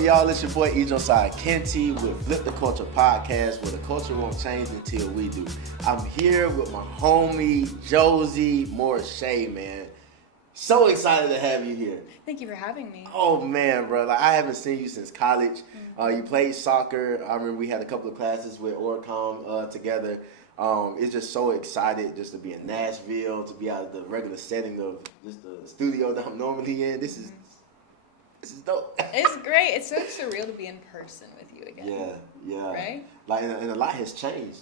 up, y'all? It's your boy Josiah Kenty with Flip the Culture Podcast, where the culture won't change until we do. I'm here with my homie Joselle Morché, man. So excited to have you here. Thank you for having me. Oh man, bro! Like, I haven't seen you since college. You played soccer. I remember we had a couple of classes with Orcom together. It's just so excited just to be in Nashville, to be out of the regular setting of just the studio that I'm normally in. This is dope. It's great. It's so surreal to be in person with you again. Yeah. Right? Like, and a lot has changed.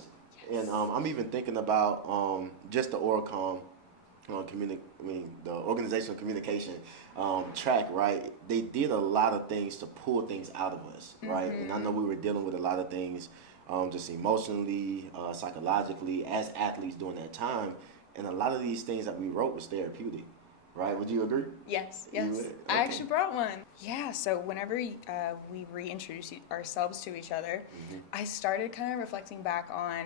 Yes. And I'm even thinking about just the Orcom, the organizational communication track, right? They did a lot of things to pull things out of us, right? And I know we were dealing with a lot of things, just emotionally, psychologically, as athletes during that time. And a lot of these things that we wrote was therapeutic. Right? Would you agree? Yes. Okay. I actually brought one. Yeah, so whenever we reintroduce ourselves to each other, I started kind of reflecting back on,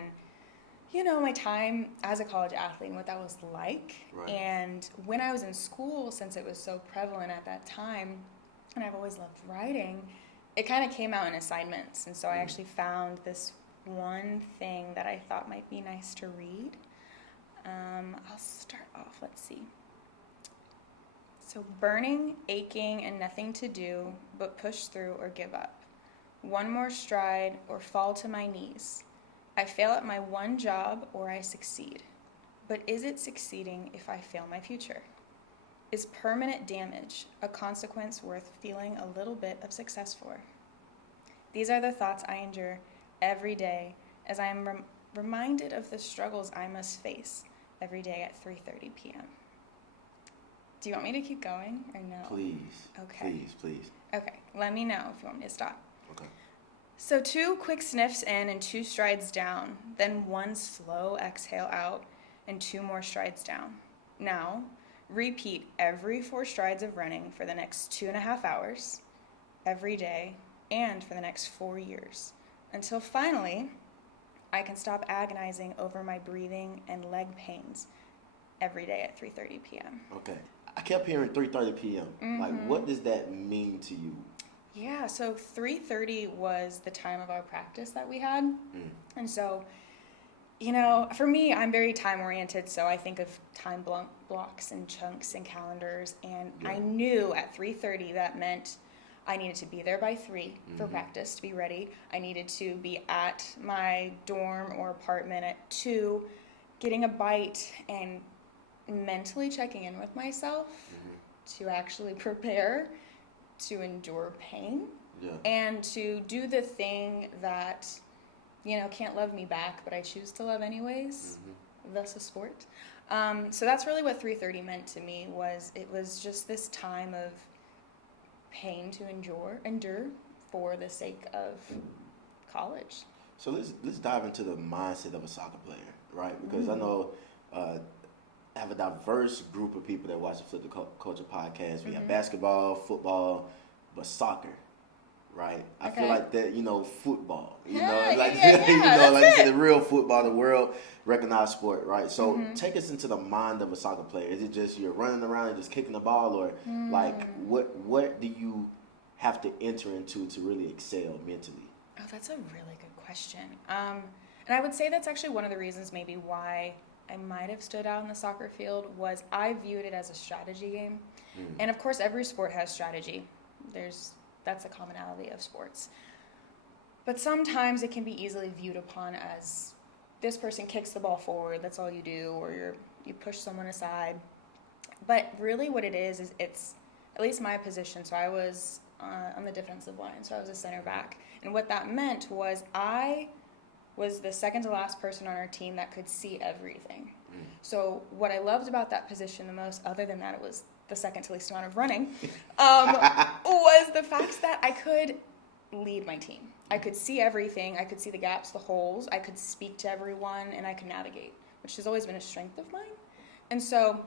my time as a college athlete and what that was like. Right. And when I was in school, since it was so prevalent at that time, and I've always loved writing, it kind of came out in assignments. And so I actually found this one thing that I thought might be nice to read. I'll start off, let's see. So burning, aching, and nothing to do but push through or give up. One more stride or fall to my knees. I fail at my one job or I succeed. But is it succeeding if I fail my future? Is permanent damage a consequence worth feeling a little bit of success for? These are the thoughts I endure every day as I am reminded of the struggles I must face every day at 3:30 p.m. Do you want me to keep going or no? Please. Okay. Please. Okay, let me know if you want me to stop. Okay. So 2 quick sniffs in and 2 strides down, then 1 slow exhale out and 2 more strides down. Now, repeat every 4 strides of running for the next 2.5 hours, every day, and for the next 4 years, until finally I can stop agonizing over my breathing and leg pains every day at 3:30 p.m. Okay. I kept hearing 3:30 p.m. Like, what does that mean to you? Yeah, so 3:30 was the time of our practice that we had. And so, for me, I'm very time-oriented, so I think of time blocks and chunks and calendars, and I knew at 3:30 that meant I needed to be there by 3 for practice to be ready. I needed to be at my dorm or apartment at 2, getting a bite and mentally checking in with myself to actually prepare, to endure pain, and to do the thing that, can't love me back, but I choose to love anyways, thus a sport. So that's really what 3:30 meant to me. It was just this time of pain to endure for the sake of college. So let's dive into the mindset of a soccer player, right? Because I know I have a diverse group of people that watch the Flip the Culture Podcast. We have basketball, football, but soccer, right? I feel like that, football, like you said, the real football, the world recognized sport, right? So take us into the mind of a soccer player. Is it just you're running around and just kicking the ball, or like what do you have to enter into to really excel mentally? Oh, that's a really good question. And I would say that's actually one of the reasons maybe why I might have stood out in the soccer field was I viewed it as a strategy game. And of course, every sport has strategy. That's a commonality of sports. But sometimes it can be easily viewed upon as this person kicks the ball forward, that's all you do, or you push someone aside. But really what it is it's, at least my position, so I was on the defensive line, so I was a center back. And what that meant was I was the second to last person on our team that could see everything. So what I loved about that position the most, other than that it was the second to least amount of running, was the fact that I could lead my team. I could see everything. I could see the gaps, the holes. I could speak to everyone, and I could navigate, which has always been a strength of mine. And so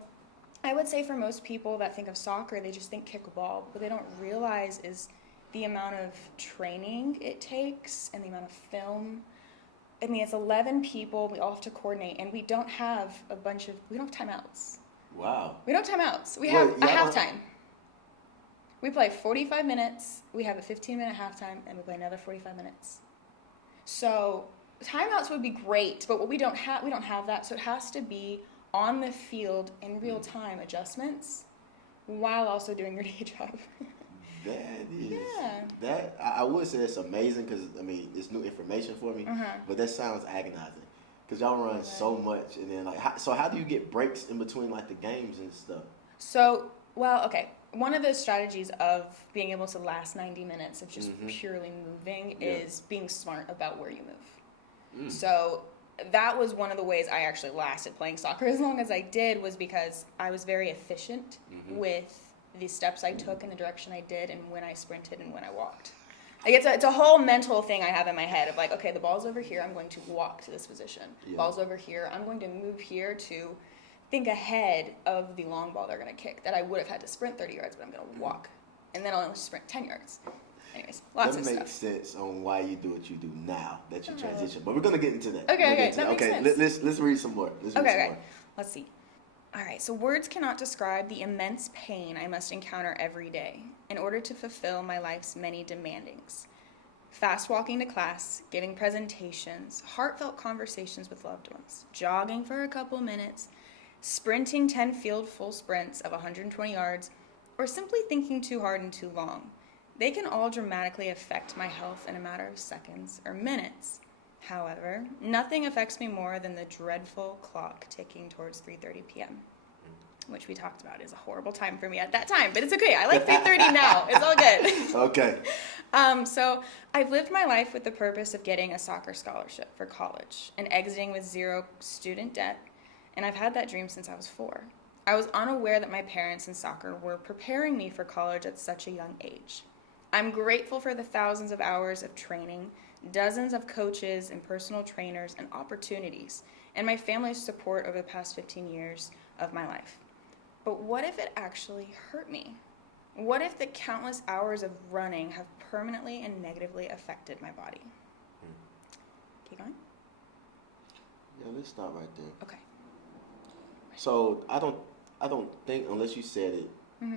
I would say for most people that think of soccer, they just think kick a ball. What they don't realize is the amount of training it takes and the amount of film. I mean, it's 11 people. We all have to coordinate, and we don't have timeouts. Wow. We don't have timeouts. We have a halftime. We play 45 minutes, we have a 15-minute halftime, and we play another 45 minutes. So timeouts would be great, but we don't have that, so it has to be on the field in real time adjustments while also doing your day job. I would say that's amazing because, I mean, it's new information for me, but that sounds agonizing because y'all run so much, and then, like, how do you get breaks in between, like, the games and stuff? So, one of the strategies of being able to last 90 minutes of just purely moving is being smart about where you move. So that was one of the ways I actually lasted playing soccer as long as I did, was because I was very efficient with the steps I took and the direction I did and when I sprinted and when I walked. Like it's a whole mental thing I have in my head of like, okay, the ball's over here, I'm going to walk to this position. Ball's over here, I'm going to move here to think ahead of the long ball they're going to kick that I would have had to sprint 30 yards, but I'm going to walk. And then I'll only sprint 10 yards. Anyways, lots of stuff. That makes sense on why you do what you do now that you transition. But we're going to get into that. Okay, that makes sense. Let's read some more. Let's see. All right, so words cannot describe the immense pain I must encounter every day in order to fulfill my life's many demandings. Fast walking to class, giving presentations, heartfelt conversations with loved ones, jogging for a couple minutes, sprinting 10 field full sprints of 120 yards, or simply thinking too hard and too long. They can all dramatically affect my health in a matter of seconds or minutes. However, nothing affects me more than the dreadful clock ticking towards 3:30 p.m., which we talked about is a horrible time for me at that time, but it's okay. I like 3:30 now. It's all good. Okay. So I've lived my life with the purpose of getting a soccer scholarship for college and exiting with zero student debt, and I've had that dream since I was 4. I was unaware that my parents in soccer were preparing me for college at such a young age. I'm grateful for the thousands of hours of training, dozens of coaches and personal trainers and opportunities, and my family's support over the past 15 years of my life. But what if it actually hurt me? What if the countless hours of running have permanently and negatively affected my body? Keep going? Yeah, let's start right there. Okay. So I don't think, unless you said it,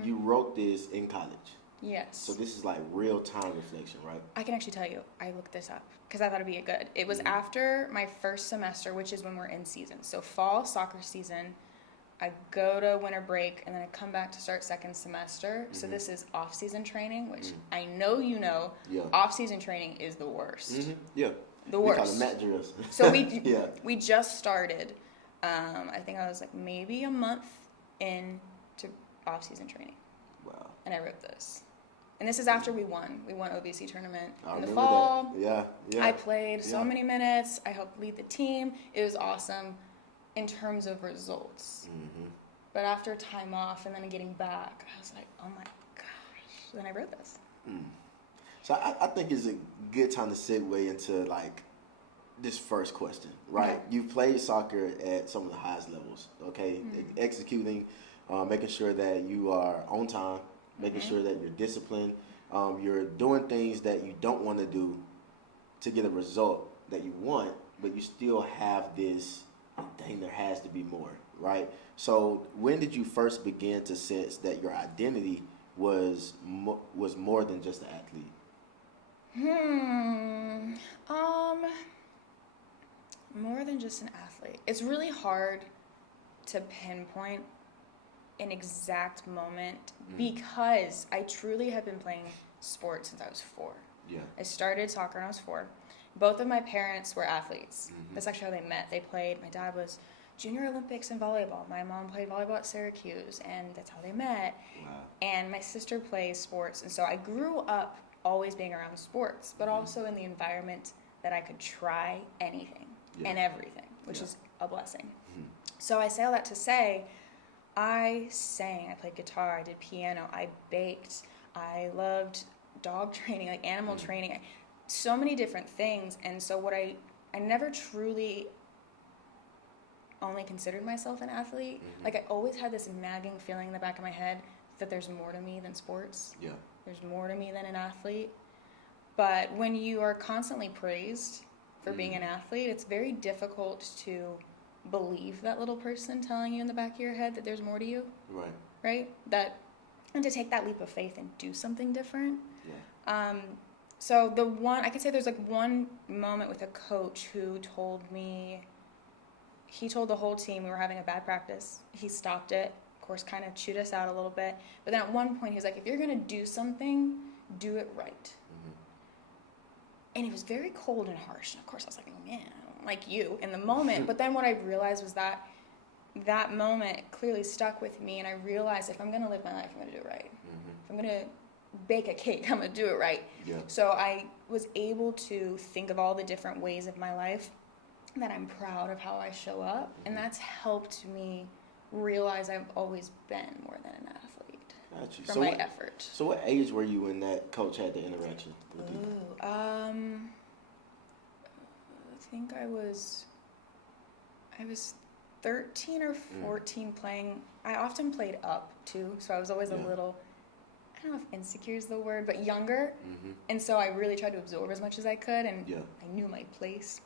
you wrote this in college. Yes. So this is like real-time reflection, right? I can actually tell you, I looked this up because I thought it'd be good. It was after my first semester, which is when we're in season. So fall soccer season, I go to winter break, and then I come back to start second semester. So this is off-season training, which I know you know. Yeah. Off-season training is the worst. Yeah. The worst. We call it mat drills. So we just started. I think I was like maybe a month into off-season training. Wow. And I wrote this. And this is after we won. We won OVC tournament in the remember fall. That. Yeah. I played so many minutes. I helped lead the team. It was awesome in terms of results. But after time off and then getting back, I was like, oh my gosh. Then I wrote this. So I think it's a good time to segue into like this first question, right? Yeah. You've played soccer at some of the highest levels, okay? Executing, making sure that you are on time, making sure that you're disciplined, you're doing things that you don't want to do to get a result that you want, but you still have this, dang, there has to be more, right? So when did you first begin to sense that your identity was more than just an athlete? More than just an athlete. It's really hard to pinpoint an exact moment because I truly have been playing sports since I was 4. Yeah. I started soccer when I was 4. Both of my parents were athletes. That's actually how they met. They played, my dad was Junior Olympics in volleyball. My mom played volleyball at Syracuse, and that's how they met. Wow. And my sister plays sports, and so I grew up always being around sports, but also in the environment that I could try anything and everything, which is a blessing. So I say all that to say, I sang, I played guitar, I did piano, I baked, I loved dog training, like animal training, so many different things. And so what I never truly only considered myself an athlete. Like I always had this nagging feeling in the back of my head that there's more to me than sports. Yeah. There's more to me than an athlete. But when you are constantly praised for being an athlete, it's very difficult to believe that little person telling you in the back of your head that there's more to you. Right. Right? That and to take that leap of faith and do something different. Yeah. So I could say there's like one moment with a coach who told me, he told the whole team we were having a bad practice. He stopped it, of course, kind of chewed us out a little bit. But then at one point he was like, if you're going to do something, do it right. And he was very cold and harsh. And of course I was like, oh, man, I don't like you in the moment. But then what I realized was that moment clearly stuck with me. And I realized if I'm going to live my life, I'm going to do it right. If I'm going to bake a cake, I'm going to do it right. Yeah. So I was able to think of all the different ways of my life that I'm proud of how I show up. And that's helped me realize I've always been more than an athlete. Got you. From my effort. So what age were you when that coach had the interaction with you? I think I was 13 or 14 playing. I often played up too, so I was always a little, I don't know if insecure is the word, but younger. And so I really tried to absorb as much as I could, and I knew my place.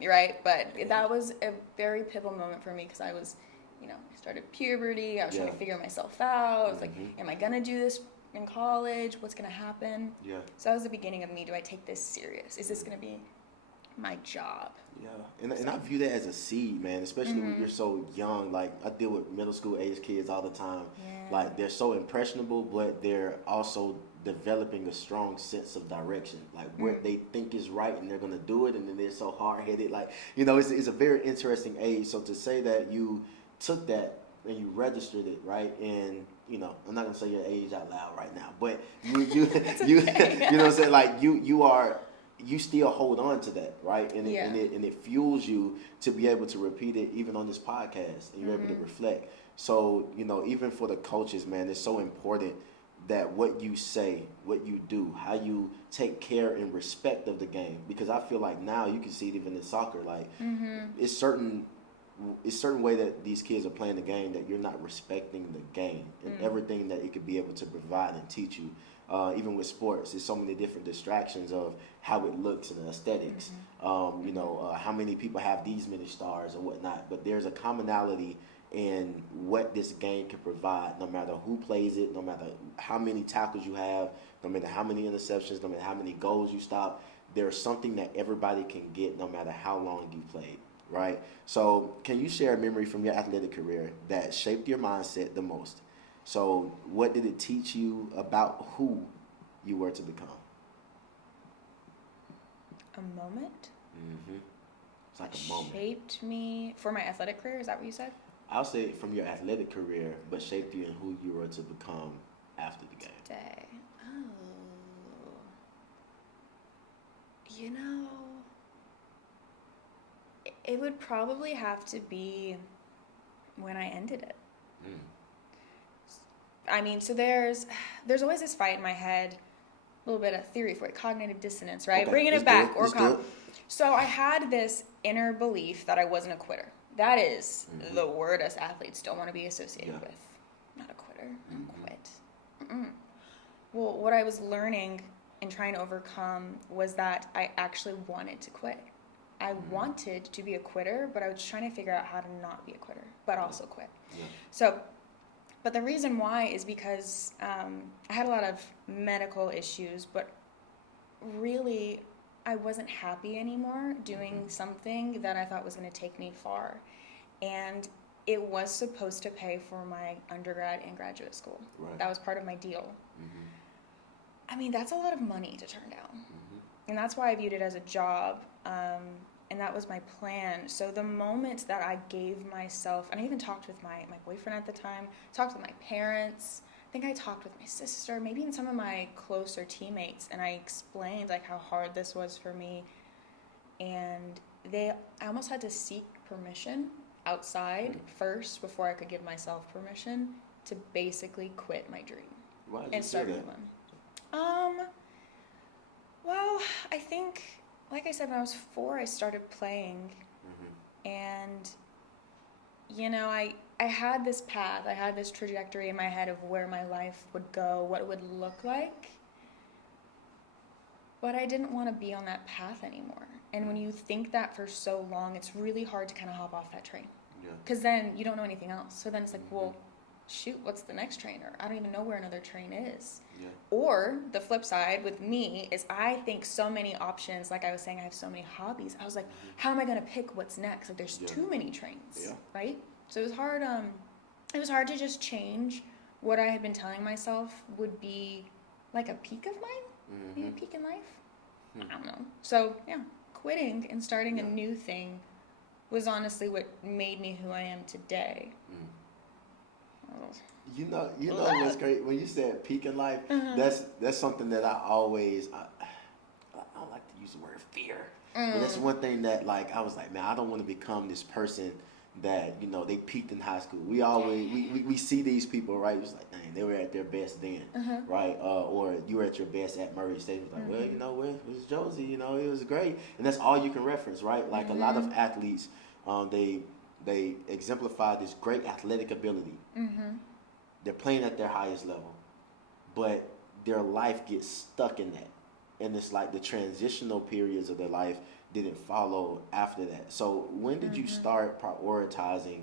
You're right, but that was a very pivotal moment for me because I was, I started puberty. I was trying to figure myself out. I was like, am I gonna do this in college? What's gonna happen? Yeah. So that was the beginning of me. Do I take this serious? Is this gonna be my job? Yeah, and I view that as a seed, man, especially when you're so young. Like, I deal with middle school age kids all the time. Yeah. Like, they're so impressionable, but they're also developing a strong sense of direction, like what they think is right, and they're going to do it, and then they're so hard-headed. Like, it's a very interesting age. So to say that you took that and you registered it, right, and I'm not going to say your age out loud right now, but you okay. You know what I'm saying, like you still hold on to that, right? And it fuels you to be able to repeat it even on this podcast, and you're able to reflect. So, even for the coaches, man, it's so important that what you say, what you do, how you take care and respect of the game. Because I feel like now you can see it even in soccer, like it's certain way that these kids are playing the game that you're not respecting the game and everything that it could be able to provide and teach you. Even with sports, there's so many different distractions of how it looks and the aesthetics. How many people have these many stars and whatnot. But there's a commonality in what this game can provide, no matter who plays it, no matter how many tackles you have, no matter how many interceptions, no matter how many goals you stop. There's something that everybody can get no matter how long you played, right? So can you share a memory from your athletic career that shaped your mindset the most? So what did it teach you about who you were to become? A moment? It's like a moment. Shaped me for my athletic career, is that what you said? I'll say from your athletic career, but shaped you in who you were to become after the game. Today. It would probably have to be when I ended it. I mean, so there's always this fight in my head, a little bit of theory for it, cognitive dissonance, right? Okay, Bringing it back. Let's So I had this inner belief that I wasn't a quitter. That is the word us athletes don't want to be associated with. I'm not a quitter. I don't quit. Well, what I was learning and trying to overcome was that I actually wanted to quit. I wanted to be a quitter, but I was trying to figure out how to not be a quitter, but also quit. Yeah. So, but the reason why is because I had a lot of medical issues, but really I wasn't happy anymore doing something that I thought was going to take me far. And it was supposed to pay for my undergrad and graduate school. Right. That was part of my deal. I mean, that's a lot of money to turn down. And that's why I viewed it as a job. And that was my plan. So the moment that I gave myself, and I even talked with my boyfriend at the time, talked with my parents, I think I talked with my sister, maybe even some of my closer teammates, and I explained like how hard this was for me. And I almost had to seek permission outside first before I could give myself permission to basically quit my dream. Why did you say that? Well, I think, like I said, when I was 4, I started playing, and I had this path, I had this trajectory in my head of where my life would go, what it would look like, but I didn't want to be on that path anymore. And when you think that for so long, it's really hard to kind of hop off that train, because then you don't know anything else. So then it's like, well, shoot, what's the next train? Or I don't even know where another train is. Yeah. Or the flip side with me is I think so many options. Like I was saying, I have so many hobbies. I was like, how am I going to pick what's next? Like there's too many trains, right? So it was hard. It was hard to just change what I had been telling myself would be like a peak of mine, maybe a peak in life. I don't know. So yeah, quitting and starting a new thing was honestly what made me who I am today. You know what's great when you said peak in life. That's something that I always I don't like to use the word fear, but that's one thing that like I was like, man, I don't want to become this person that they peaked in high school. We always we see these people, right? It's like, dang, they were at their best then, right? Or you were at your best at Murray State. It's like, well, where was Josie? It was great, and that's all you can reference, right? Like a lot of athletes, they exemplify this great athletic ability. They're playing at their highest level, but their life gets stuck in that, and it's like the transitional periods of their life didn't follow after that. So when did you start prioritizing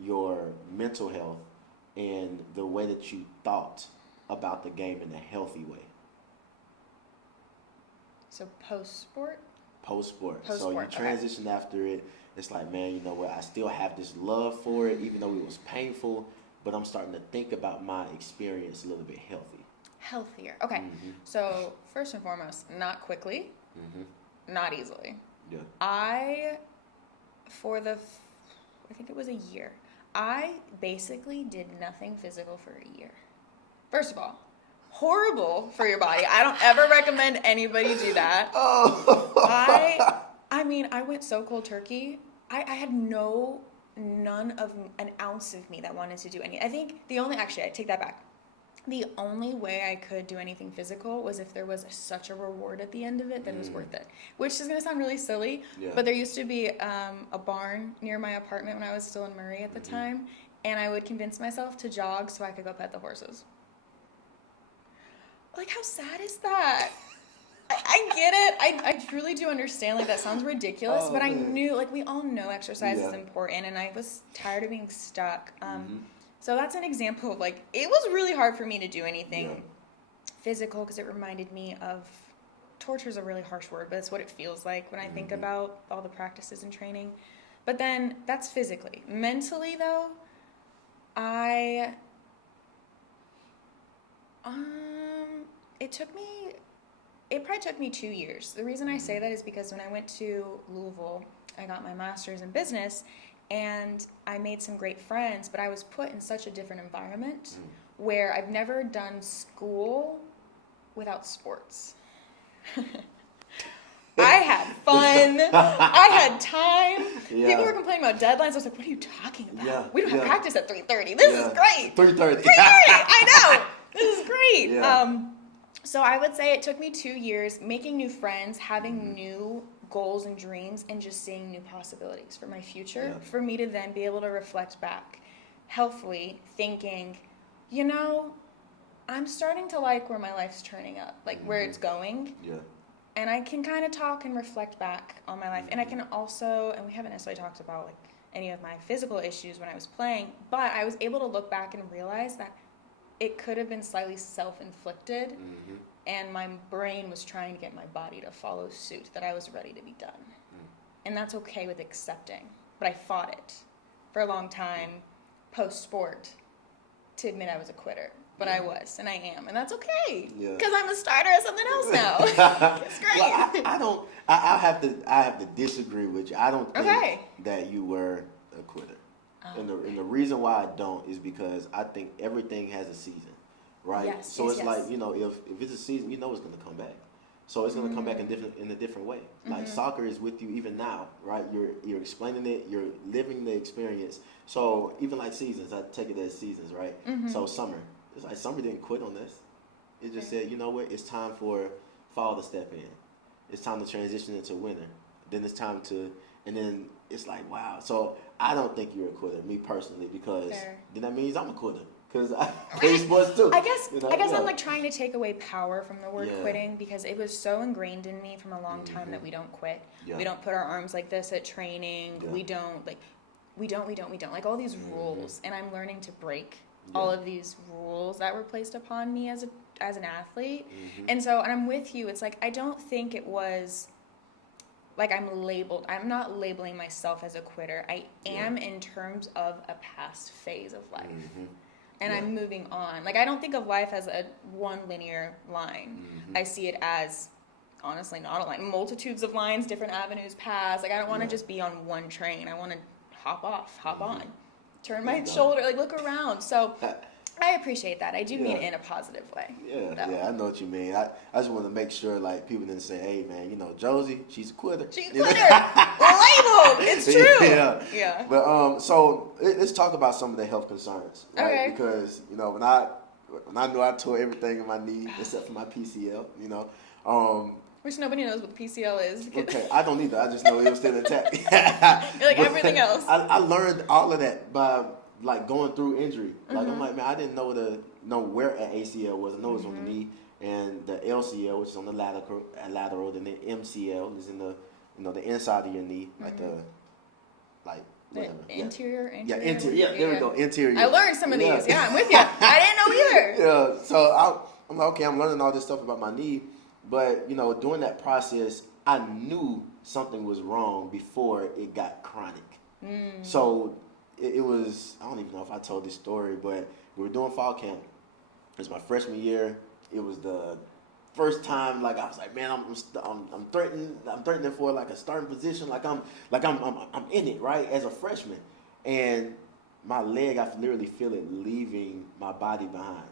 your mental health and the way that you thought about the game in a healthy way? So post-sport? Post-sport. So you transitioned after it. It's like, man, you know what? I still have this love for it, even though it was painful, but I'm starting to think about my experience a little bit Healthier. Okay. So first and foremost, not quickly, not easily. Yeah. I think it was a year, I basically did nothing physical for a year. First of all, horrible for your body. I don't ever recommend anybody do that. I mean, I went so cold turkey. I had none of an ounce of me that wanted to do anything. I think I take that back. The only way I could do anything physical was if there was such a reward at the end of it that it was worth it. Which is going to sound really silly, but there used to be a barn near my apartment when I was still in Murray at the time, and I would convince myself to jog so I could go pet the horses. Like, how sad is that? I get it. I truly do understand. Like, that sounds ridiculous, but I knew, like, we all know exercise is important, and I was tired of being stuck. So that's an example of, like, it was really hard for me to do anything physical because it reminded me of, torture is a really harsh word, but it's what it feels like when I think about all the practices and training. But then that's physically. Mentally, though, it probably took me 2 years. The reason I say that is because when I went to Louisville, I got my master's in business, and I made some great friends, but I was put in such a different environment where I've never done school without sports. I had fun. I had time. People were complaining about deadlines. I was like, what are you talking about? We don't have practice at 3:30. This is great. 3:30. 3:30. I know. This is great. So I would say it took me 2 years making new friends, having new goals and dreams, and just seeing new possibilities for my future, for me to then be able to reflect back healthfully, thinking, I'm starting to like where my life's turning up, like where it's going. And I can kind of talk and reflect back on my life. And I can also, and we haven't necessarily talked about like any of my physical issues when I was playing, but I was able to look back and realize that it could have been slightly self-inflicted, and my brain was trying to get my body to follow suit, that I was ready to be done. And that's okay with accepting. But I fought it for a long time, post-sport, to admit I was a quitter. But I was, and I am, and that's okay, because I'm a starter at something else now. It's great. Well, I have to disagree with you. I don't think that you were a quitter. And the reason why I don't is because I think everything has a season, right? So it's like, if it's a season, it's going to come back. So it's going to come back in a different way. Like soccer is with you even now, right? You're explaining it, you're living the experience. So even like seasons, I take it as seasons, right? So summer, it's like summer didn't quit on this. It just said, you know what? It's time for fall to step in. It's time to transition into winter. Then it's time to, and then it's like, wow. So I don't think you're a quitter, me personally, because then that means I'm a quitter. Because I play sports too. I guess I'm like trying to take away power from the word quitting, because it was so ingrained in me from a long time that we don't quit. We don't put our arms like this at training. We don't like all these rules, and I'm learning to break all of these rules that were placed upon me as an athlete. Mm-hmm. And I'm with you. It's like, I don't think it was like I'm not labeling myself as a quitter. I am in terms of a past phase of life. Mm-hmm. And I'm moving on. Like, I don't think of life as a one linear line. Mm-hmm. I see it as, honestly, not a line. Multitudes of lines, different avenues, paths. Like, I don't want to just be on one train. I want to hop off, hop on, turn my shoulder, like, look around. So I appreciate that. I do mean it in a positive way. Yeah, I know what you mean. I just want to make sure, like, people didn't say, hey, man, you know, Josie, she's a quitter. She's a quitter. Labeled. It's true. Yeah. But, so let's talk about some of the health concerns, right? Okay. Because, you know, when I knew I tore everything in my knee except for my PCL, you know. Which nobody knows what the PCL is. Okay, I don't either. I just know it was still intact. You're like everything else. I learned all of that by, like, going through injury. Like, I'm Mm-hmm. like, man, I didn't know where an ACL was. I know it was on the knee, and the LCL, which is on the lateral, then the MCL is in the, you know, the inside of your knee, like whatever. Interior. Interior. Yeah, there we go. Interior. I learned some of these. Yeah, I'm with you. I didn't know either. Yeah, so I'm like, okay, I'm learning all this stuff about my knee, but, you know, during that process, I knew something was wrong before it got chronic. So it was, I don't even know if I told this story, but we were doing fall camp. It was my freshman year. It was the first time, like, I was like, man, I'm threatening for, like, a starting position, like I'm in it, right, as a freshman, and my leg, I literally feel it leaving my body behind.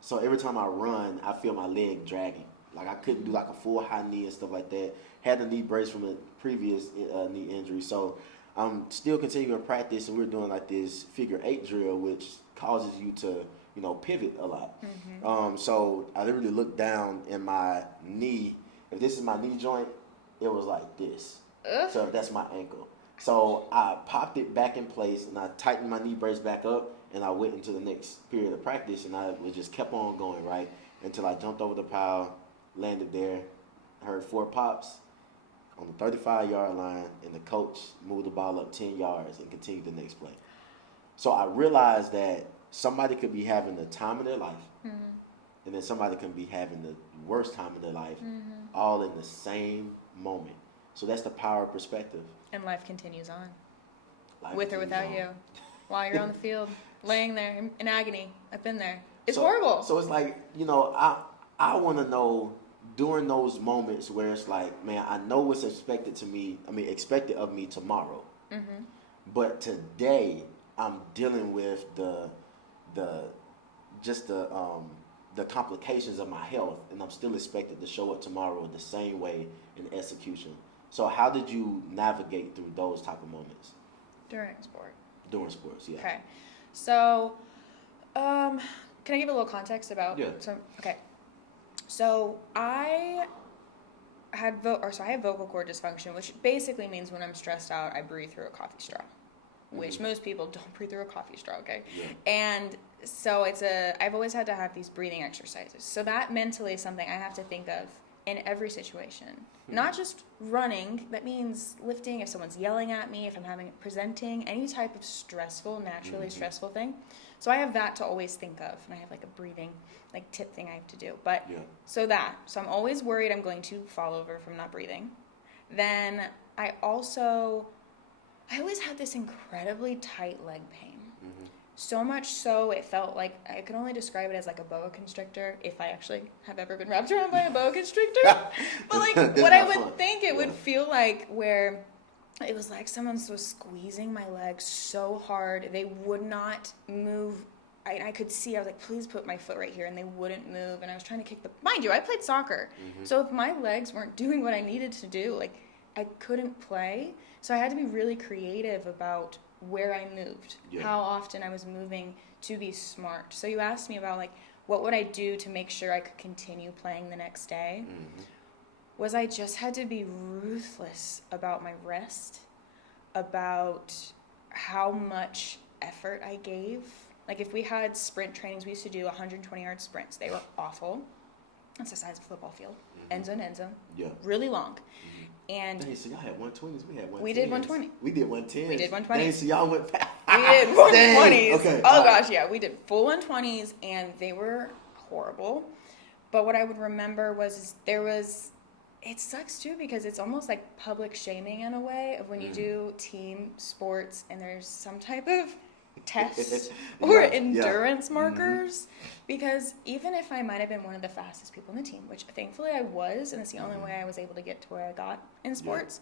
So every time I run, I feel my leg dragging. Like, I couldn't do, like, a full high knee and stuff like that. Had a knee brace from a previous knee injury, so I'm still continuing to practice, and we're doing, like, this figure 8 drill, which causes you to, you know, pivot a lot. So I literally looked down in my knee. If this is my knee joint, it was like this. So that's my ankle. So I popped it back in place, and I tightened my knee brace back up, and I went into the next period of practice, and I just kept on going, right, until I jumped over the pile, landed there, heard 4 pops on the 35-yard line, and the coach moved the ball up 10 yards and continued the next play. So I realized that somebody could be having the time of their life, and then somebody can be having the worst time of their life, all in the same moment. So that's the power of perspective. And life continues on. With or without you. While you're on the field, laying there in agony. I've been there. It's horrible. So it's like, you know, I want to know during those moments where it's like, man, I know what's expected of me tomorrow. But today I'm dealing with the complications of my health, and I'm still expected to show up tomorrow the same way in execution. So how did you navigate through those type of moments? During sport. During sports, yeah. Okay. So, can I give a little context about? Yeah. Okay. So I have vocal cord dysfunction, which basically means when I'm stressed out, I breathe through a coffee straw, which most people don't breathe through a coffee straw. Okay. Yeah. And so I've always had to have these breathing exercises. So that mentally is something I have to think of in every situation. Not just running, that means lifting, if someone's yelling at me, if I'm presenting, any type of naturally stressful thing. So I have that to always think of, and I have like a breathing, like tip thing I have to do. But so I'm always worried I'm going to fall over from not breathing. Then I always had this incredibly tight leg pain. So much so it felt like I could only describe it as like a boa constrictor if I actually have ever been wrapped around by a boa constrictor. But like what I would think it would feel like, where it was like someone was squeezing my legs so hard they would not move. I could see, I was like, please put my foot right here, and they wouldn't move. And I was trying to kick mind you, I played soccer. So if my legs weren't doing what I needed to do, like I couldn't play. So I had to be really creative about where I moved, how often I was moving to be smart. So you asked me about like, what would I do to make sure I could continue playing the next day? Was I just had to be ruthless about my rest, about how much effort I gave. Like if we had sprint trainings, we used to do 120-yard sprints. They were awful. That's the size of a football field. End zone, really long. And dang, so y'all had 120s, we had 110s. We did 120. We did 110s. We did 120s. Dang, so y'all went fast. We did full 120s. Okay. Oh gosh, yeah, we did full 120s, and they were horrible. But what I would remember was it sucks too, because it's almost like public shaming in a way of when you do team sports and there's some type of tests or endurance markers. Because even if I might have been one of the fastest people in the team, which thankfully I was, and it's the only way I was able to get to where I got in sports,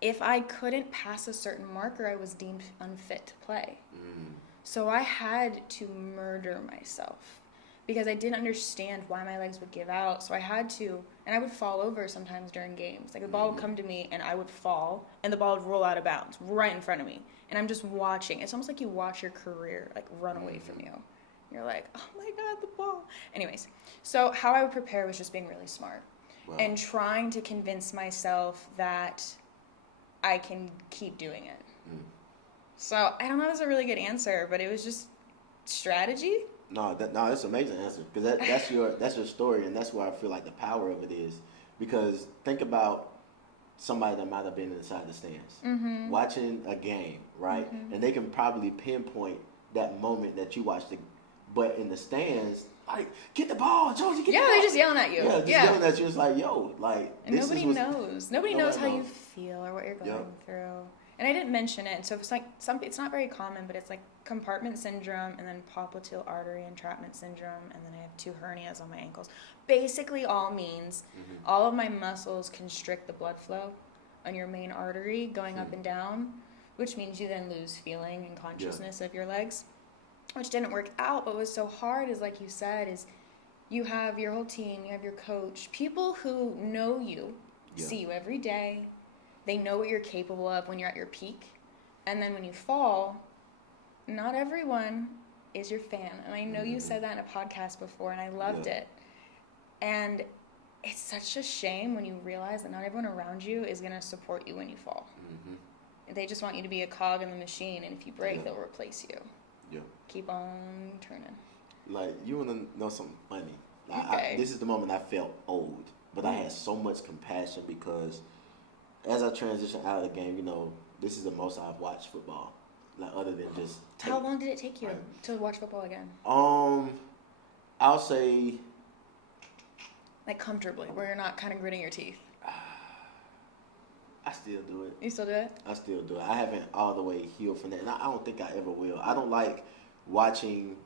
if I couldn't pass a certain marker, I was deemed unfit to play. So I had to murder myself because I didn't understand why my legs would give out. So I had to, and I would fall over sometimes during games. Like the ball would come to me and I would fall and the ball would roll out of bounds right in front of me. And I'm just watching. It's almost like you watch your career like run away from you. You're like, oh my God, the ball. Anyways, so how I would prepare was just being really smart and trying to convince myself that I can keep doing it. So I don't know if it's a really good answer, but it was just strategy. No, that's an amazing answer, because that's your story, and that's where I feel like the power of it is. Because think about somebody that might have been inside the stands watching a game, right? And they can probably pinpoint that moment that you watched but in the stands, like, get the ball, Josie, get the ball. Yeah, they're just yelling at you. Yeah, just yelling at you. It's like, yo, like, and nobody knows. Nobody knows how you feel or what you're going through. And I didn't mention it, so it's like it's not very common, but it's like compartment syndrome, and then popliteal artery entrapment syndrome, and then I have 2 hernias on my ankles. Basically, all means all of my muscles constrict the blood flow on your main artery going up and down, which means you then lose feeling and consciousness of your legs, which didn't work out. But what's so hard is, like you said, is you have your whole team, you have your coach, people who know you, see you every day. They know what you're capable of when you're at your peak. And then when you fall, not everyone is your fan. And I know you said that in a podcast before, and I loved it. And it's such a shame when you realize that not everyone around you is going to support you when you fall. They just want you to be a cog in the machine, and if you break, they'll replace you. Keep on turning. Like, you want to know something funny? Okay. This is the moment I felt old, but I had so much compassion because as I transitioned out of the game, this is the most I've watched football, like, other than just How long did it take you to watch football again? I'll say, like, comfortably, where you're not kind of gritting your teeth. I still do it. You still do it? I still do it. I haven't all the way healed from that, and I don't think I ever will. I don't like watching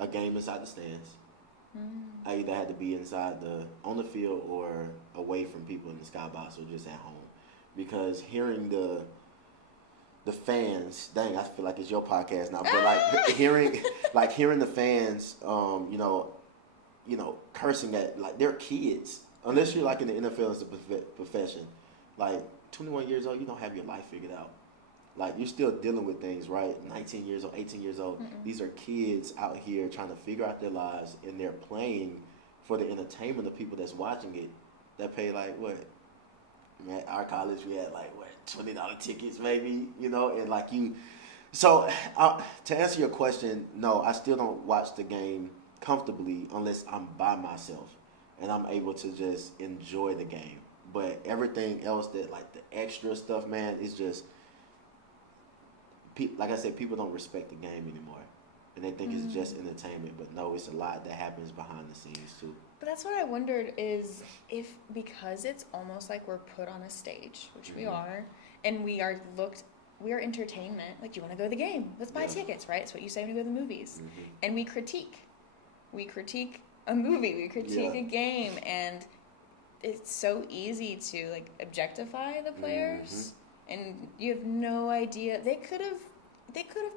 a game inside the stands. I either had to be on the field or away from people in the skybox or just at home. Because hearing the fans, dang, I feel like it's your podcast now, but like hearing the fans, cursing at, like, their kids, unless you're like in the NFL as a profession, like 21 years old, you don't have your life figured out. Like, you're still dealing with things, right? 19 years old, 18 years old. These are kids out here trying to figure out their lives, and they're playing for the entertainment of people that's watching it that pay, like, what? At our college, we had, like, what, $20 tickets maybe, and like you. So to answer your question, no, I still don't watch the game comfortably unless I'm by myself and I'm able to just enjoy the game. But everything else, that, like, the extra stuff, man, is just, like I said, people don't respect the game anymore, and they think it's just entertainment. But no, it's a lot that happens behind the scenes too. But that's what I wondered, is if, because it's almost like we're put on a stage, which we are, and we are entertainment. Like, you want to go to the game? Let's buy tickets, right? It's what you say when you go to the movies. And we critique a movie, we critique a game, and it's so easy to, like, objectify the players, and you have no idea. They could have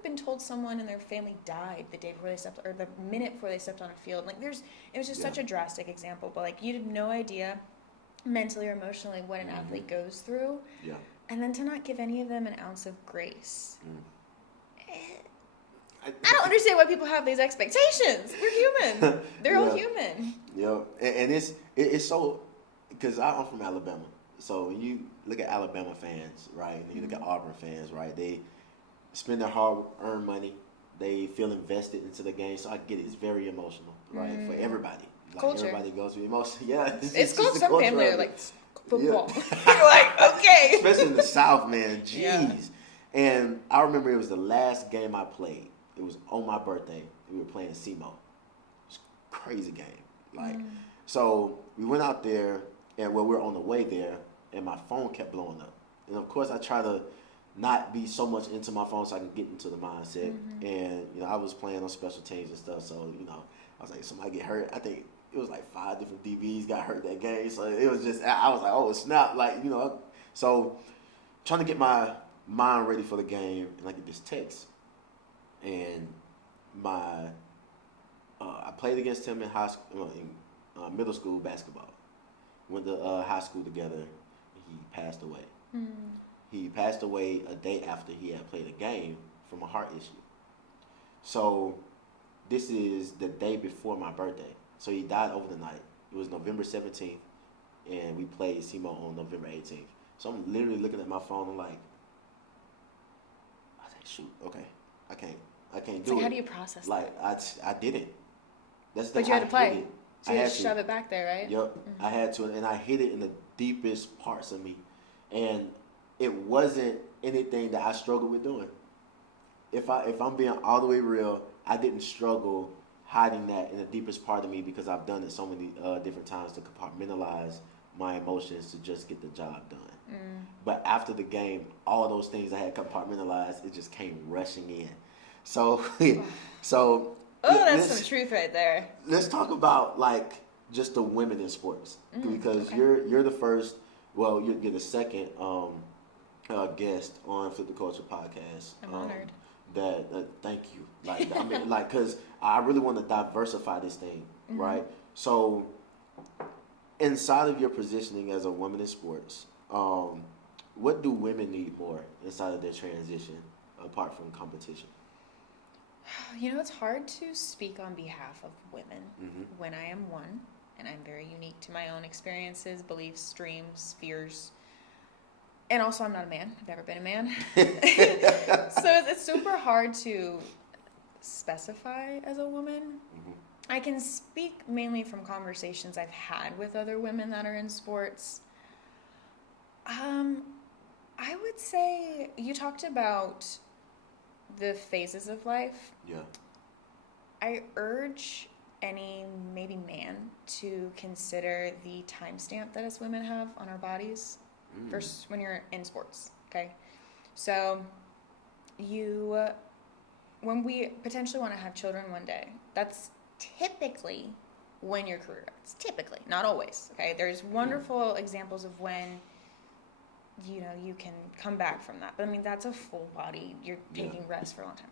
been told someone in their family died the day before they stepped, or the minute before they stepped on a field. Like, it was just such a drastic example, but, like, you had no idea mentally or emotionally what an athlete goes through. And then to not give any of them an ounce of grace. I don't understand why people have these expectations. We're human. They're all human. And it's so, because I'm from Alabama. So when you look at Alabama fans, right, and you look at Auburn fans, right, they spend their hard-earned money. They feel invested into the game. So I get it. It's very emotional, right, for everybody. Like, culture. Everybody goes through emotion. Yeah. It's cool. Some family are like, football. You're like, okay. Especially in the South, man. Jeez. And I remember it was the last game I played. It was on my birthday. We were playing SEMO. It was a crazy game. Like, so we went out there, and we were on the way there, and my phone kept blowing up. And of course, I try to not be so much into my phone so I can get into the mindset. And, you know, I was playing on special teams and stuff, so, you know, I was like, somebody get hurt. I think it was like 5 different DBs got hurt that game. So it was just, I was like, oh, snap. Like, you know, so trying to get my mind ready for the game, and I get this text. And I played against him in high school, in middle school basketball. Went to high school together, and he passed away. He passed away a day after he had played a game from a heart issue. So this is the day before my birthday. So he died over the night. It was November 17th, and we played SEMO on November 18th. So I'm literally looking at my phone. I'm like, I said, shoot, okay, I can't do it. How do you process like, that? I didn't. But you had to play. So you had had to shove it back there, right? Yep, I had to, and I hit it in the deepest parts of me. And it wasn't anything that I struggled with doing. If I'm being all the way real, I didn't struggle hiding that in the deepest part of me because I've done it so many different times to compartmentalize my emotions to just get the job done. But after the game, all those things I had compartmentalized, it just came rushing in. So, that's some truth right there. Let's talk about like just the women in sports because you're the first. Well, you're the second guest on Flip the Culture podcast. I'm honored. Thank you. Like I mean, like because I really want to diversify this thing, right? So, inside of your positioning as a woman in sports, what do women need more inside of their transition apart from competition? You know, it's hard to speak on behalf of women when I am one, and I'm very unique to my own experiences, beliefs, dreams, fears. And also, I'm not a man. I've never been a man. So it's super hard to specify as a woman. I can speak mainly from conversations I've had with other women that are in sports. I would say you talked about the phases of life. Yeah. I urge any maybe man to consider the timestamp that us women have on our bodies first when you're in sports. Okay. So when we potentially want to have children one day, that's typically when your career ends. Typically, not always. Okay. There's wonderful examples of when you can come back from that. But I mean, that's a full body. You're taking rest for a long time.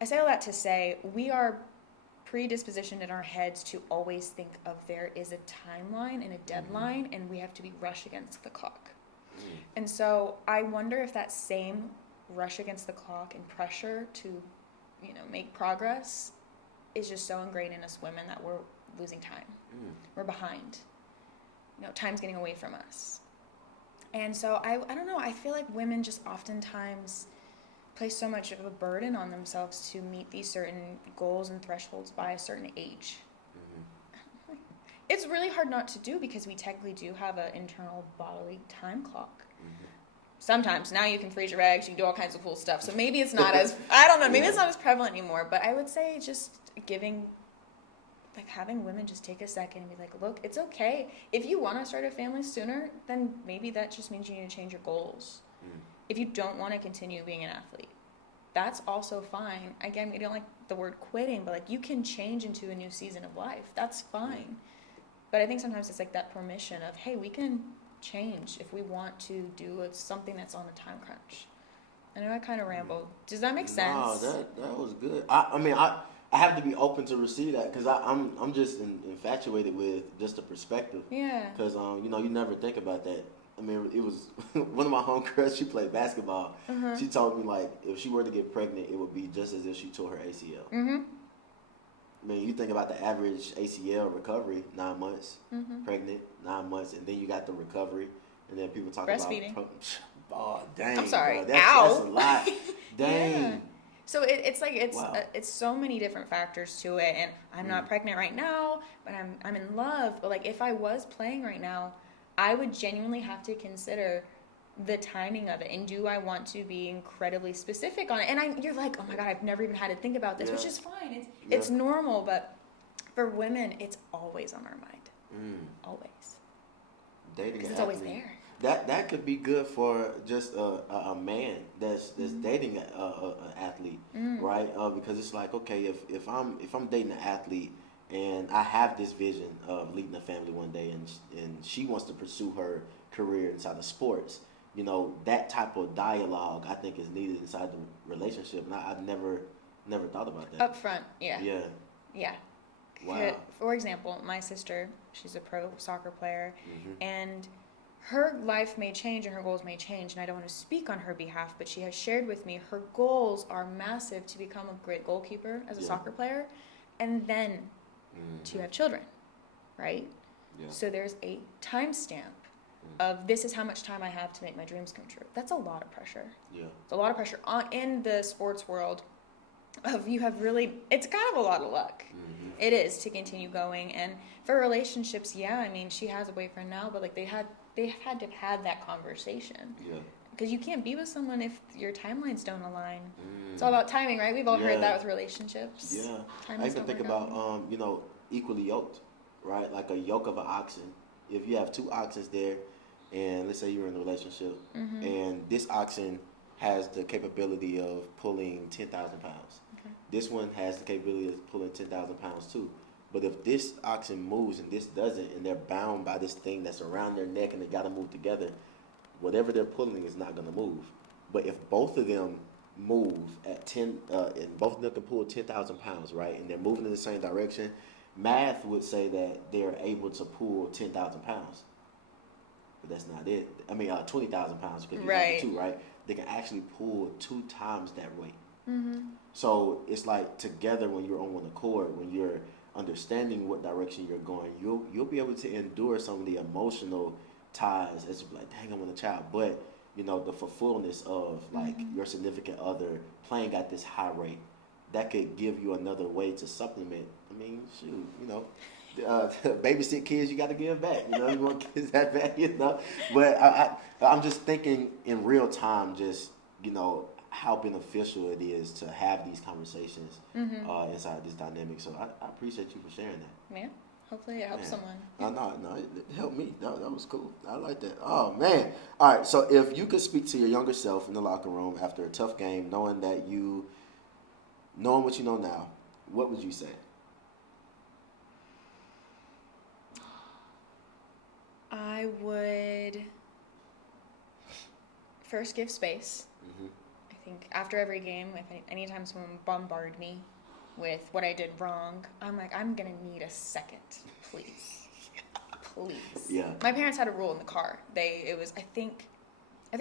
I say all that to say we are predispositioned in our heads to always think of there is a timeline and a deadline, and we have to be rushed against the clock. And so I wonder if that same rush against the clock and pressure to, make progress is just so ingrained in us women that we're losing time. We're behind. Time's getting away from us. And so I don't know, I feel like women just oftentimes place so much of a burden on themselves to meet these certain goals and thresholds by a certain age. It's really hard not to do because we technically do have an internal bodily time clock. Sometimes now you can freeze your eggs, you can do all kinds of cool stuff. So maybe it's not as, I don't know, maybe it's not as prevalent anymore. But I would say just having women just take a second and be like, look, it's okay. If you want to start a family sooner, then maybe that just means you need to change your goals. If you don't want to continue being an athlete, that's also fine. Again, we don't like the word quitting, but you can change into a new season of life. That's fine. But I think sometimes it's like that permission of, hey, we can change if we want to do something that's on a time crunch. I know I kind of rambled. Does that make sense? No, that was good. I have to be open to receive that because I'm just infatuated with just the perspective. Yeah. Because you never think about that. I mean, it was one of my homegirls. She played basketball. She told me if she were to get pregnant, it would be just as if she tore her ACL. I mean, you think about the average ACL recovery, 9 months, pregnant, 9 months, and then you got the recovery, and then people talk breastfeeding. About oh, dang. I'm sorry. Ow. That's a lot. Dang. Yeah. So it's so many different factors to it, and I'm not pregnant right now, but I'm in love. But if I was playing right now, I would genuinely have to consider the timing of it, and do I want to be incredibly specific on it? And you're like, oh my God, I've never even had to think about this, which is fine. It's normal, but for women, it's always on our mind. Always. Dating because it's always there. That could be good for just a man that's dating an athlete, right? Because it's like, okay, if I'm dating an athlete and I have this vision of leading a family one day, and she wants to pursue her career inside of sports, you know, that type of dialogue I think is needed inside the relationship, and I've never thought about that. Up front, yeah. Yeah. Wow. For example, my sister, she's a pro soccer player, and her life may change and her goals may change, and I don't want to speak on her behalf, but she has shared with me her goals are massive to become a great goalkeeper as a soccer player, and then to have children, right? Yeah. So there's a timestamp of this is how much time I have to make my dreams come true. That's a lot of pressure. Yeah. It's a lot of pressure in the sports world. It's kind of a lot of luck. It is to continue going, and for relationships, I mean, she has a boyfriend now, but like they've had to have that conversation. Yeah. Because you can't be with someone if your timelines don't align. It's all about timing, right? We've all heard that with relationships. Yeah. I even think about equally yoked, right? Like a yoke of an oxen. If you have two oxen there, and let's say you're in a relationship, and this oxen has the capability of pulling 10,000 pounds. This one has the capability of pulling 10,000 pounds too. But if this oxen moves and this doesn't, and they're bound by this thing that's around their neck and they got to move together, whatever they're pulling is not going to move. But if both of them move at 10, and both of them can pull 10,000 pounds, right, and they're moving in the same direction, math would say that they're able to pull 10,000 pounds. But that's not it. I mean, 20,000 pounds because you have two, right? They can actually pull 2 times that weight. So it's like together when you're on one accord, when you're understanding what direction you're going, you'll be able to endure some of the emotional ties as you're like, dang, I want a child. But, you know, the fulfillment of like your significant other playing at this high rate, that could give you another way to supplement. I mean, shoot, you know, babysit kids, you got to give back. You know, you want kids that back, you know. But I'm just thinking in real time, just, you know, how beneficial it is to have these conversations inside this dynamic. So I appreciate you for sharing that. Yeah, hopefully it helps someone. No, it helped me. That was cool. I like that. Oh, man. All right, so if you could speak to your younger self in the locker room after a tough game, knowing what you know now, what would you say? I would first give space. I think after every game, anytime someone bombarded me with what I did wrong, I'm like, I'm gonna need a second, please. Yeah. My parents had a rule in the car. I think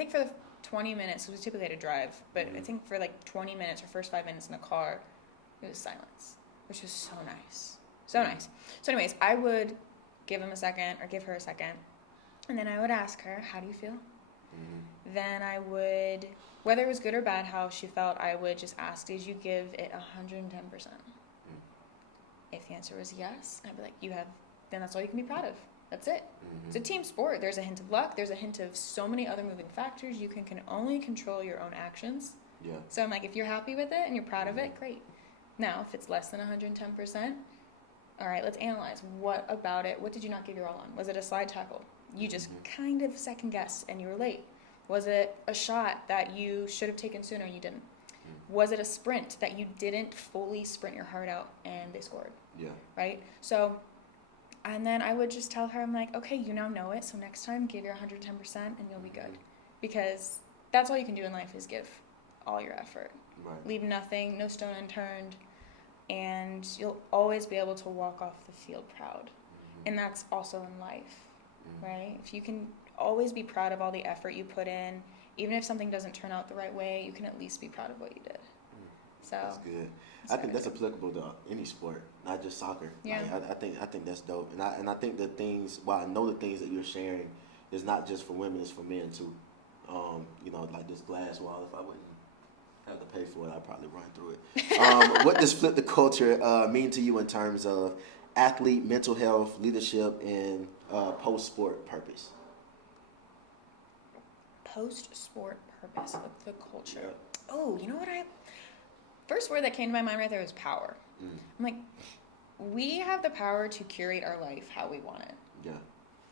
for the 20 minutes, we typically had to drive, but I think for like 20 minutes or first 5 minutes in the car, it was silence, which was so nice. So nice. So anyways, I would give him a second or give her a second, and then I would ask her, how do you feel? Then I would, whether it was good or bad, how she felt, I would just ask, did you give it 110%? If the answer was yes, I'd be like, then that's all you can be proud of. That's it. It's a team sport. There's a hint of luck. There's a hint of so many other moving factors. You can only control your own actions. Yeah. So I'm like, if you're happy with it and you're proud of it, great. Now, if it's less than 110%, all right, let's analyze. What about it? What did you not give your all on? Was it a slide tackle? You just kind of second guessed and you were late. Was it a shot that you should have taken sooner and you didn't? Was it a sprint that you didn't fully sprint your heart out and they scored? Yeah. Right? So, and then I would just tell her, I'm like, okay, you now know it, so next time give your 110% and you'll be good. Because that's all you can do in life is give all your effort. Right. Leave nothing, no stone unturned, and you'll always be able to walk off the field proud. And that's also in life. Right? If you can always be proud of all the effort you put in, even if something doesn't turn out the right way, you can at least be proud of what you did. So that's good. I think that's applicable to any sport, not just soccer. Yeah. Like, I think that's dope, and I think the things. Well, I know the things that you're sharing is not just for women; it's for men too. You know, like this glass wall. If I wouldn't have to pay for it, I'd probably run through it. What does flip the culture mean to you in terms of athlete, mental health, leadership, and post-sport purpose? post-sport purpose of the culture. Oh, you know what first word that came to my mind right there was power. I'm like, we have the power to curate our life how we want it. Yeah.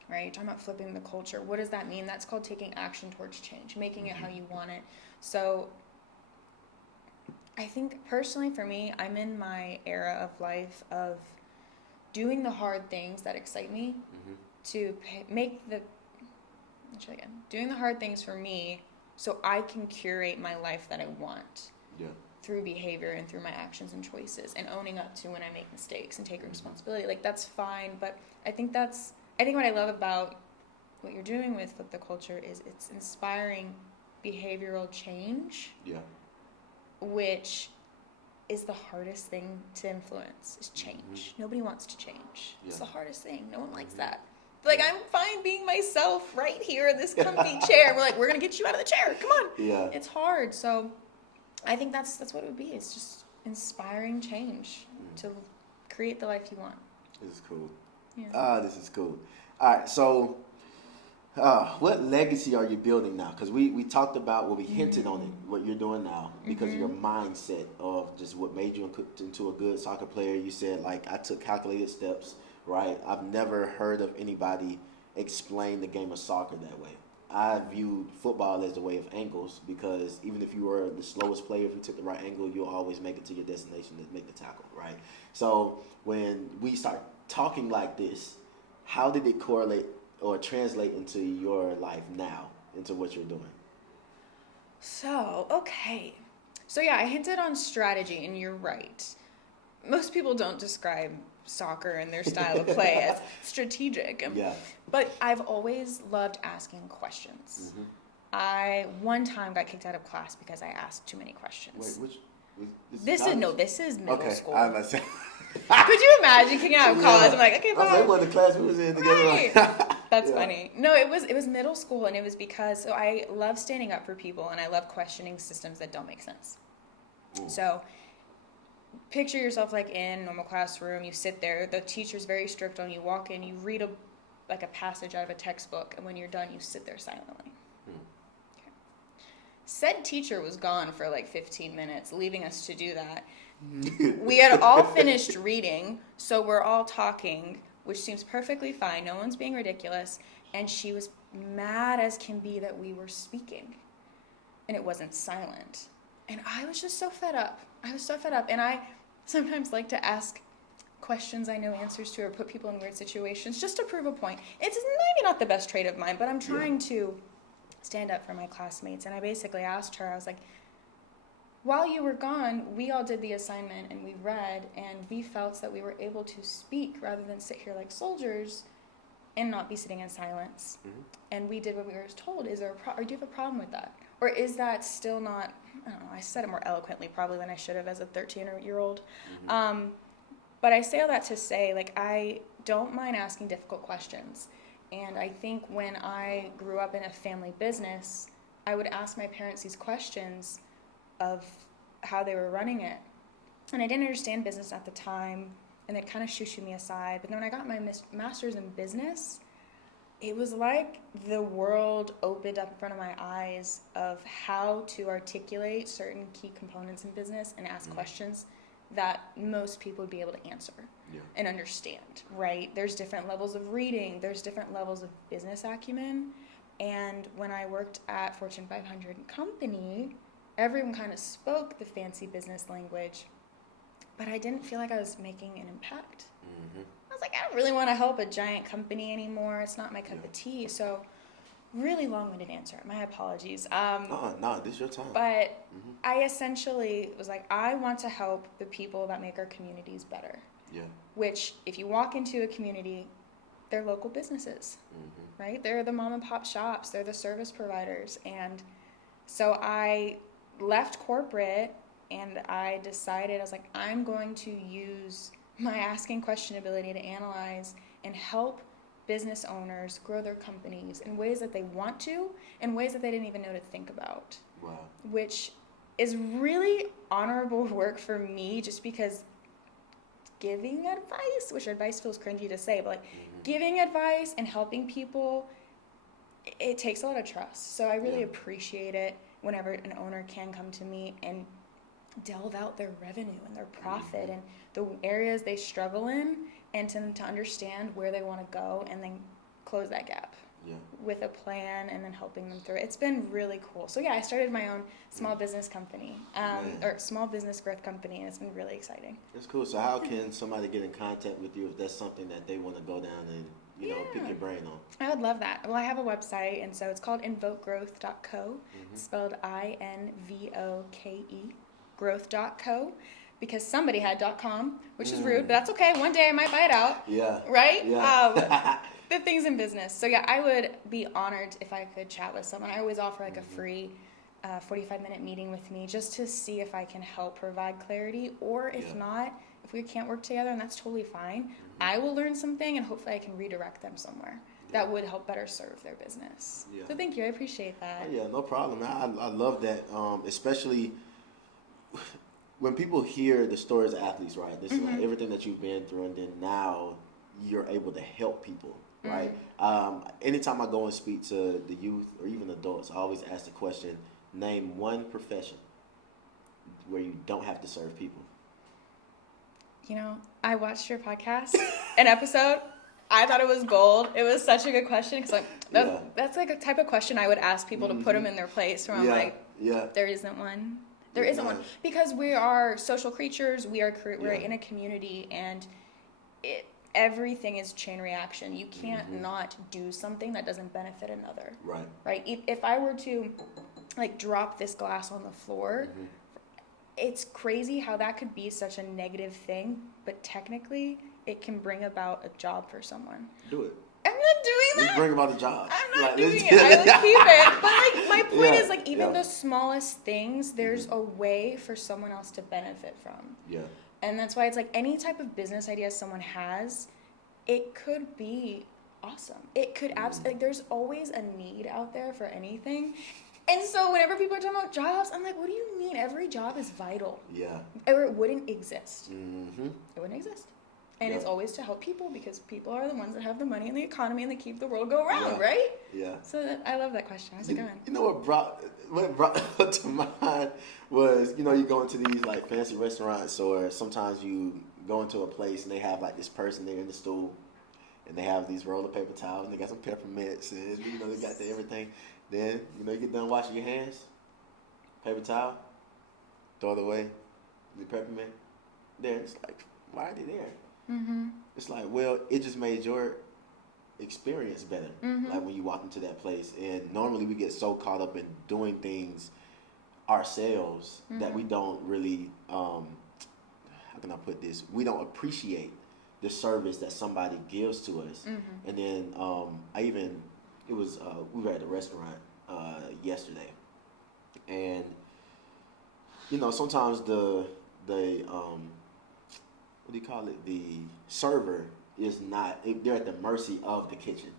Right? You're talking about flipping the culture. What does that mean? That's called taking action towards change, making it how you want it. So I think personally for me, I'm in my era of life of doing the hard things that excite me to doing the hard things for me so I can curate my life that I want. Yeah. Through behavior and through my actions and choices, and owning up to when I make mistakes and take responsibility. Like, that's fine, but I think what I love about what you're doing with Flip the Culture is it's inspiring behavioral change. Yeah. Which is the hardest thing to influence, is change. Nobody wants to change. It's the hardest thing. No one likes that. Like, I'm fine being myself right here in this comfy chair. We're like, we're going to get you out of the chair. Come on. Yeah. It's hard. So I think that's what it would be. It's just inspiring change to create the life you want. This is cool. Yeah. This is cool. All right, so what legacy are you building now? Because we talked about, we hinted on it, what you're doing now, because of your mindset of just what made you into a good soccer player. You said, like, I took calculated steps, right? I've never heard of anybody explain the game of soccer that way. I viewed football as a way of angles, because even if you were the slowest player, if you took the right angle, you'll always make it to your destination to make the tackle, right? So when we start talking like this, how did it correlate or translate into your life now, into what you're doing? So, okay. So yeah, I hinted on strategy, and you're right. Most people don't describe soccer and their style of play as strategic. Yeah. But I've always loved asking questions. I one time got kicked out of class because I asked too many questions. Wait, This is middle school. I'm not saying. Could you imagine kicking out of college? I'm like, okay, I was fine. like, what, the class we was in together? Right. That's funny. No, it was middle school, and it was because I love standing up for people, and I love questioning systems that don't make sense. So picture yourself like in a normal classroom. You sit there. The teacher's very strict on you. Walk in. You read a passage out of a textbook, and when you're done, you sit there silently. Okay. Said teacher was gone for like 15 minutes, leaving us to do that. We had all finished reading, so we're all talking, which seems perfectly fine. No one's being ridiculous. And she was mad as can be that we were speaking, and it wasn't silent. And I was just so fed up. And I sometimes like to ask questions I know answers to, or put people in weird situations just to prove a point. It's maybe not the best trait of mine, but I'm trying to stand up for my classmates. And I basically asked her, I was like, while you were gone, we all did the assignment, and we read, and we felt that we were able to speak rather than sit here like soldiers and not be sitting in silence. And we did what we were told. Is there or do you have a problem with that? Or is that still not, I don't know, I said it more eloquently probably than I should have as a 13-year-old. But I say all that to say, like, I don't mind asking difficult questions. And I think when I grew up in a family business, I would ask my parents these questions of how they were running it. And I didn't understand business at the time, and they'd kind of shoo me aside. But then when I got my master's in business, it was like the world opened up in front of my eyes of how to articulate certain key components in business and ask questions that most people would be able to answer and understand, right? There's different levels of reading. There's different levels of business acumen. And when I worked at Fortune 500 company, everyone kind of spoke the fancy business language, but I didn't feel like I was making an impact. I was like, I don't really want to help a giant company anymore. It's not my cup of tea. So, really long-winded answer. My apologies. No, this is your time. But I essentially was like, I want to help the people that make our communities better. Yeah. Which, if you walk into a community, they're local businesses, right? They're the mom and pop shops. They're the service providers. And so I left corporate, and I decided, I was like, I'm going to use my asking question ability to analyze and help business owners grow their companies in ways that they want to, and ways that they didn't even know to think about. Wow. Which is really honorable work for me, just because giving advice, which advice feels cringy to say, but like giving advice and helping people it takes a lot of trust. So I really Yeah. appreciate it whenever an owner can come to me and delve out their revenue and their profit and the areas they struggle in, and to understand where they want to go and then close that gap with a plan and then helping them through it. It's been really cool. So yeah, I started my own small business company, or small business growth company, and it's been really exciting. That's cool. So how can somebody get in contact with you if that's something that they want to go down and, you know, pick your brain on? I would love that. Well, I have a website, and so it's called InvokeGrowth.co. It's spelled INVOKE, growth.co, because somebody had .com, which is rude, but that's okay. One day I might buy it out. Yeah. Right? Yeah. The things in business. So yeah, I would be honored if I could chat with someone. I always offer like a free 45-minute meeting with me just to see if I can help provide clarity, or if not, if we can't work together, and that's totally fine. I will learn something, and hopefully I can redirect them somewhere that would help better serve their business. So thank you. I appreciate that. Oh, yeah, no problem. I love that, especially when people hear the stories of athletes, right? This is like everything that you've been through, and then now you're able to help people, right? Anytime I go and speak to the youth or even adults, I always ask the question, name one profession where you don't have to serve people. You know, I watched your podcast, an episode. I thought it was gold. It was such a good question, because that's like a type of question I would ask people to put them in their place. Where I'm like, there isn't one. There isn't one, because we are social creatures. We're in a community, and everything is chain reaction. You can't not do something that doesn't benefit another. Right. If I were to like drop this glass on the floor, it's crazy how that could be such a negative thing, but technically it can bring about a job for someone. Do it. I'm not doing that. Let's bring about a job. I'm not doing it. I would keep it. But like my point is, like, even the smallest things, there's a way for someone else to benefit from. Yeah. And that's why it's like any type of business idea someone has, it could be awesome. It could absolutely, like, there's always a need out there for anything. And so whenever people are talking about jobs, I'm like, what do you mean? Every job is vital. Yeah. Or it wouldn't exist. It wouldn't exist. And it's always to help people, because people are the ones that have the money and the economy, and they keep the world go around, right? Yeah. So I love that question. How's it going? You know what brought up to mind was, you know, you go into these like fancy restaurants, or sometimes you go into a place and they have like this person there in the stool, and they have these roll of paper towels, and they got some peppermints, and you know they got everything. Then, you know, you get done washing your hands, paper towel, throw it away, the peppermint. There, it's like, why are they there? It's like, well, it just made your experience better. Like when you walk into that place, and normally we get so caught up in doing things ourselves that we don't really, how can I put this? We don't appreciate the service that somebody gives to us. And then we were at a restaurant yesterday, and you know, sometimes the what do you call it? The server is not, they're at the mercy of the kitchen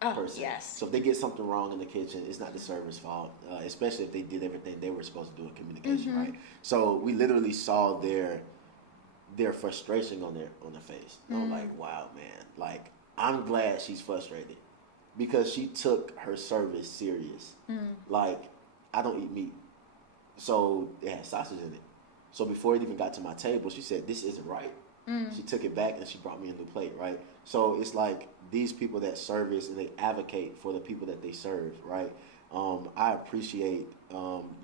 person. Yes. So if they get something wrong in the kitchen, it's not the server's fault, especially if they did everything they were supposed to do in communication, right? So we literally saw their frustration on their face. And I'm like, wow, man, like, I'm glad she's frustrated, because she took her service serious. Like, I don't eat meat, so it had sausage in it. So before it even got to my table, she said, this isn't right. She took it back and she brought me a new plate, right? So it's like these people that service and they advocate for the people that they serve, right? I appreciate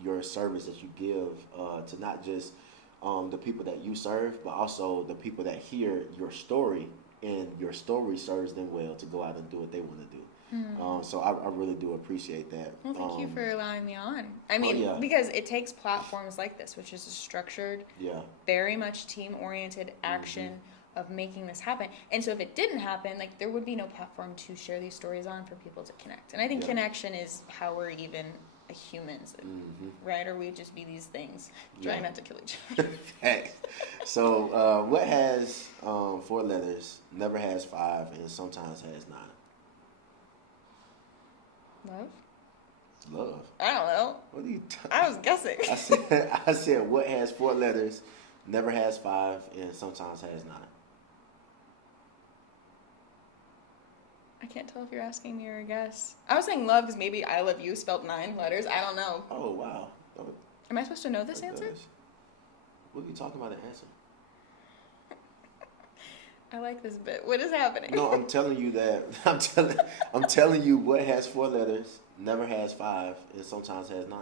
your service that you give to not just the people that you serve, but also the people that hear your story, and your story serves them well to go out and do what they want to do. So I really do appreciate that. Well, thank you for allowing me on. I mean, because it takes platforms like this, which is a structured, very much team-oriented action of making this happen. And so if it didn't happen, like, there would be no platform to share these stories on for people to connect. And I think connection is how we're even humans, right? Or we just be these things trying not to kill each other. Hey. So what has 4 letters, never has 5, and sometimes has 9? Love? I don't know. What are you I was guessing. I said what has 4 letters, never has 5, and sometimes has 9? I can't tell if you're asking me or a guess. I was saying love because maybe I love you spelled 9 letters. I don't know. Oh, wow. Am I supposed to know this answer? What are you talking about the answer? I like this bit. What is happening? No, I'm telling you that. I'm telling you what has 4 letters, never has 5, and sometimes has 9.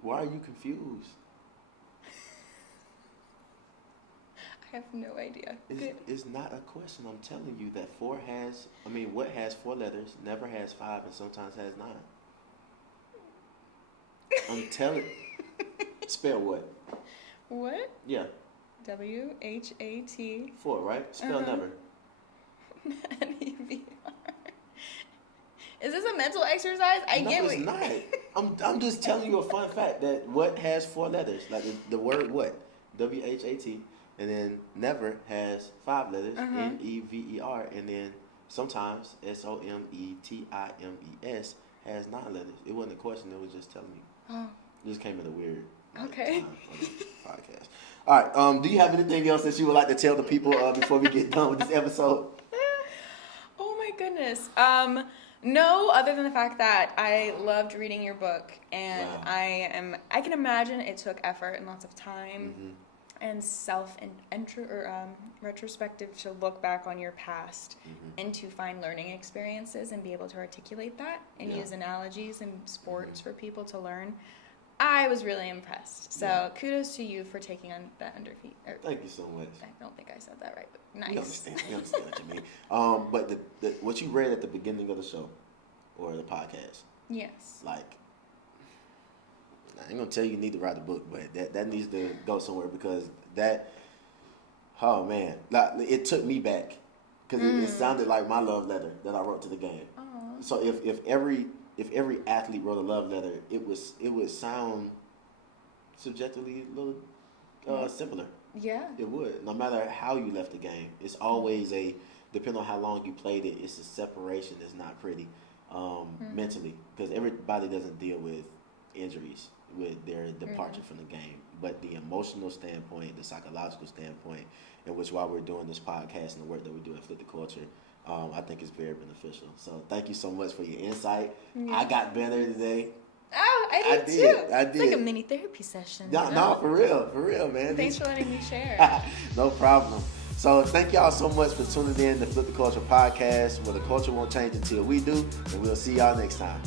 Why are you confused? I have no idea. It's not a question. I'm telling you that what has 4 letters, never has 5, and sometimes has 9. I'm telling. Spell what? What? Yeah. WHAT. 4, right? Spell never. NEVR. Is this a mental exercise? No, it's not. I'm just telling you a fun fact that what has 4 letters, like the word what, WHAT, and then never has 5 letters, NEVER, and then sometimes SOMETIMES has 9 letters. It wasn't a question. It was just telling me. Oh. It just came in a weird okay. time on the podcast. All right. Do you have anything else that you would like to tell the people before we get done with this episode? Oh my goodness. No, other than the fact that I loved reading your book, and wow. I can imagine it took effort and lots of time and retrospective to look back on your past and to find learning experiences and be able to articulate that and use analogies and sports for people to learn. I was really impressed. So kudos to you for taking on that underfeet. Thank you so much. I don't think I said that right, but nice. We understand what you mean. But what you read at the beginning of the show or the podcast. Yes. Like, I ain't gonna tell you need to write a book, but that needs to go somewhere because oh man, like, it took me back because it sounded like my love letter that I wrote to the game. Aww. So if every athlete wrote a love letter, it would sound subjectively a little similar. Yeah. It would. No matter how you left the game, it's always depending on how long you played it, it's a separation that's not pretty mentally because everybody doesn't deal with injuries with their departure from the game. But the emotional standpoint, the psychological standpoint, in which while we're doing this podcast and the work that we do at Flip the Culture, I think it's very beneficial. So thank you so much for your insight. Yeah. I got better today. Oh, I did too. I did. It's like a mini therapy session. No, for real, man. Thanks for letting me share. No problem. So thank y'all so much for tuning in to Flip the Culture podcast, where the culture won't change until we do, and we'll see y'all next time.